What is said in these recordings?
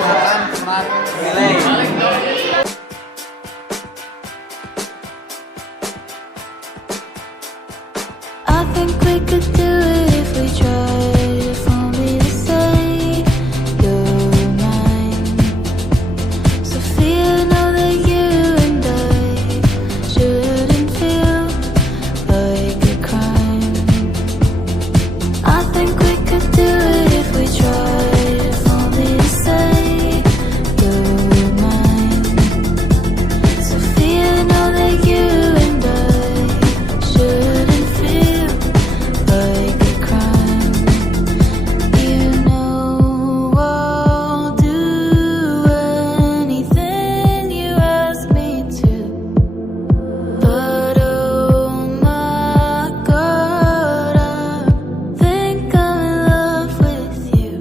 menggunakan smart relay. I think we could do it if we tried. If only to say you're mine. Sophia, know that you and I shouldn't feel like a crime. I think we could do it if we tried. If only to say you're mine. Sophia, know that you and I shouldn't feel like a crime. You know I'll do anything you ask me to. But oh my God, I think I'm in love with you.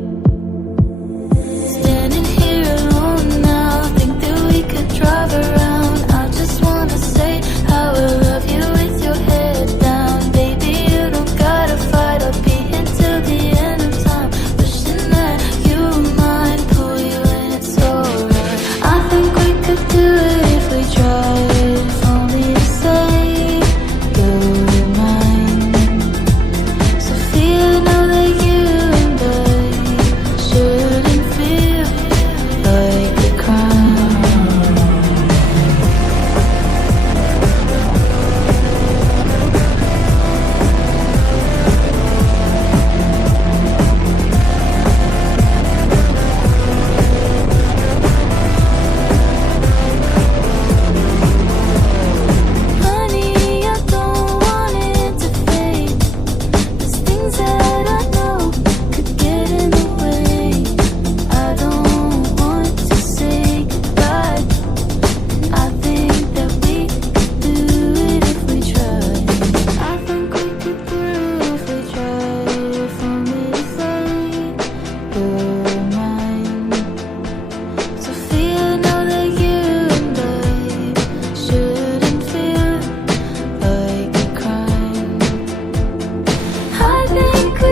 Standing here alone now, think that we could drive around. I just wanna say how I love you with your head down. Baby, you don't gotta fight, I'll be here till the end of time. Wishing that you were mine, pull you in, it's alright. I think we could do it if we tried. If only to say you're mine. Sophia, know that you and I shouldn't feel like a crime. Honey, I don't want it to fade. There's things that I know could get in the way. I don't want to say goodbye. I think that we could do it if we tried. I think we could do it if we tried. If only to say you're mine. Sophia, know that you and I shouldn't feel like a crime. I think we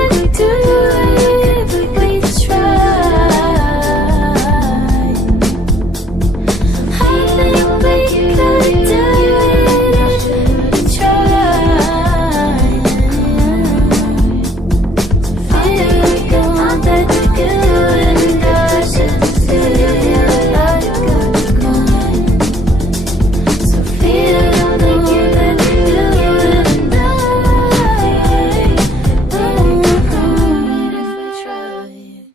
could do it if we tried. I think we could do it if we tried. Feel that you and I should feel like a crime. Sophia, know that you and I if we tried.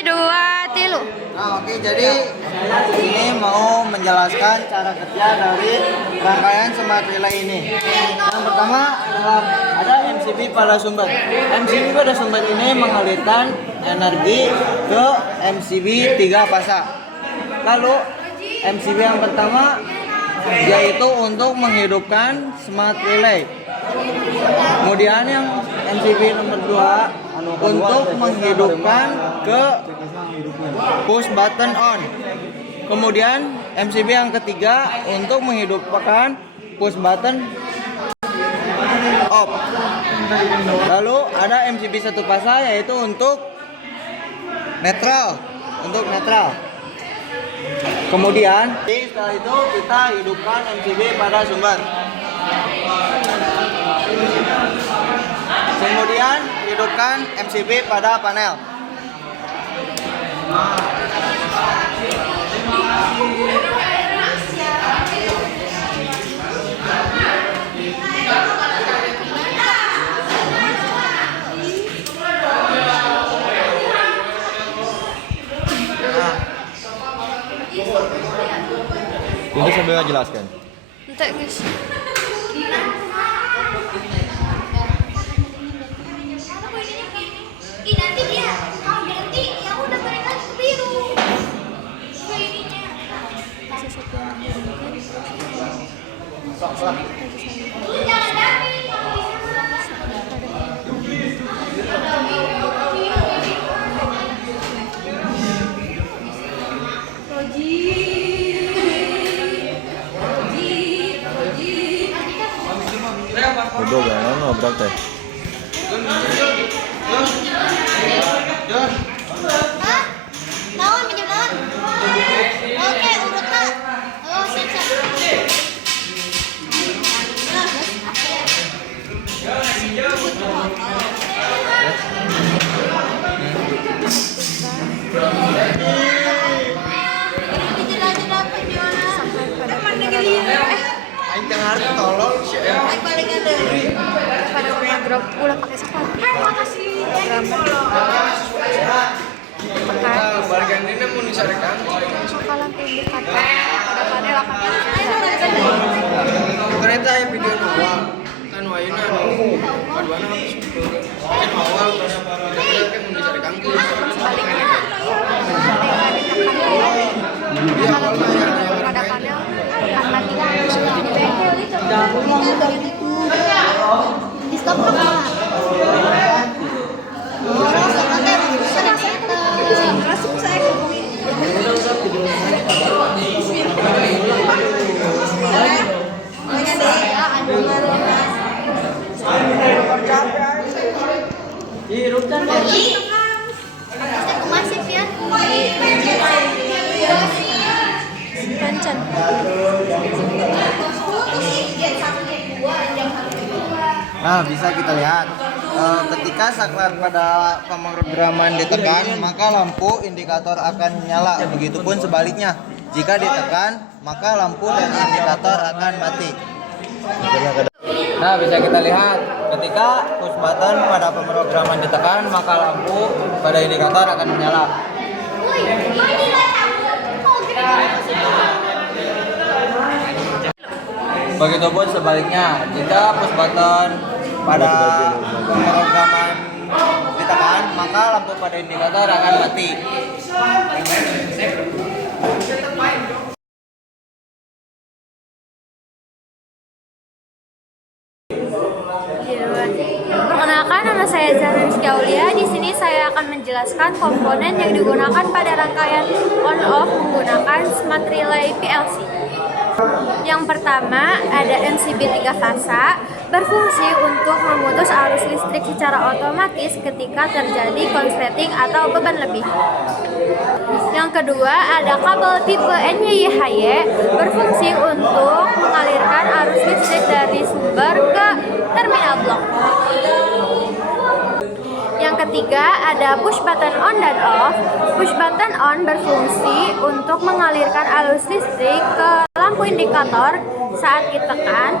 Dua, tilu. Nah, oke, jadi ini mau menjelaskan cara kerja dari rangkaian smart relay ini. Yang pertama adalah ada MCB pada sumber. MCB pada sumber ini mengalirkan energi ke MCB 3 fasa. Lalu MCB yang pertama yaitu untuk menghidupkan smart relay. Kemudian yang MCB nomor 2 untuk menghidupkan ke push button on. Kemudian MCB yang ketiga untuk menghidupkan push button off. Lalu ada MCB satu fasa yaitu untuk netral, Kemudian setelah itu kita hidupkan MCB pada sumber. Kemudian hidupkan MCB pada panel. Ini sambil jelaskan. Entar guys. Nanti dia kalau berhenti ya udah mereka biru. Jangan tapi Udah gak nabrak teh. Maka lampu indikator pada panel akan Kereta yang video awal kan wayuna kaduana habis kan awal kita kan bisa dikangkung iya awalnya pada panel akan mati. Di stop lah. Masif ya. Kencen. Nah, bisa kita lihat ketika saklar pada pemrograman ditekan, maka lampu indikator akan nyala. Begitupun sebaliknya, jika ditekan, maka lampu dan indikator akan mati. Nah, bisa kita lihat ketika push button pada pemrograman ditekan, maka lampu pada indikator akan menyala. Begitupun sebaliknya, jika push button pada pemrograman ditekan, maka lampu pada indikator akan mati. Perkenalkan, nama saya Zahra Rizky Aulia. Di sini saya akan menjelaskan komponen yang digunakan pada rangkaian on-off menggunakan Smart Relay PLC. Yang pertama ada MCB 3 fasa, berfungsi untuk memutus arus listrik secara otomatis ketika terjadi konsleting atau beban lebih. Yang kedua ada kabel tipe NYYHY, berfungsi untuk mengalirkan arus listrik dari sumber ke terminal blok. Yang ketiga ada push button on dan off. Push button on berfungsi untuk mengalirkan arus listrik ke lampu indikator saat ditekan,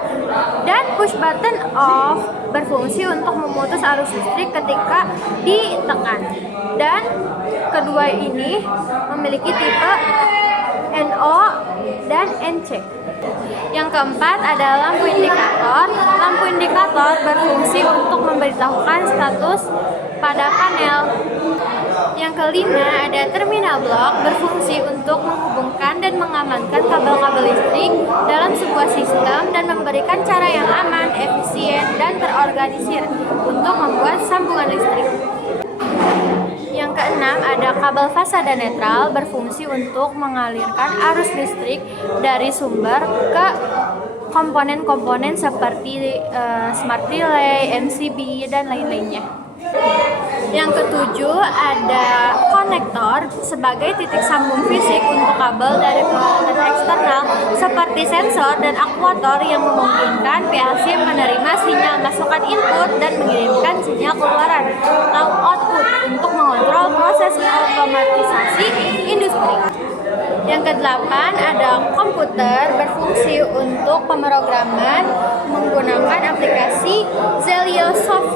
dan push button off berfungsi untuk memutus arus listrik ketika ditekan. Dan kedua ini memiliki tipe NO dan NC. Yang keempat ada lampu indikator. Lampu indikator berfungsi untuk memberitahukan status pada panel. Yang kelima ada terminal blok, berfungsi untuk menghubungkan dan mengamankan kabel-kabel listrik dalam sebuah sistem dan memberikan cara yang aman, efisien, dan terorganisir untuk membuat sambungan listrik. Yang keenam ada kabel fasa dan netral, berfungsi untuk mengalirkan arus listrik dari sumber ke komponen-komponen seperti smart relay, MCB, dan lain-lainnya. Yang ketujuh ada konektor sebagai titik sambung fisik untuk kabel dari peralatan eksternal seperti sensor dan aktuator yang memungkinkan PLC menerima sinyal masukan input dan mengirimkan sinyal keluaran atau output untuk mengontrol proses otomatisasi industri. Yang kedelapan ada komputer, berfungsi untuk pemrograman menggunakan aplikasi Zelio Soft.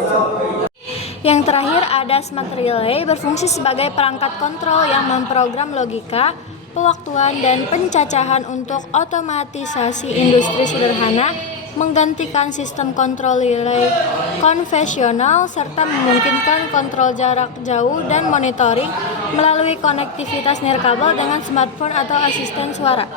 Yang terakhir ada Smart Relay, berfungsi sebagai perangkat kontrol yang memprogram logika, pewaktuan, dan pencacahan untuk otomatisasi industri sederhana, menggantikan sistem kontrol relay konvensional, serta memungkinkan kontrol jarak jauh dan monitoring melalui konektivitas nirkabel dengan smartphone atau asisten suara.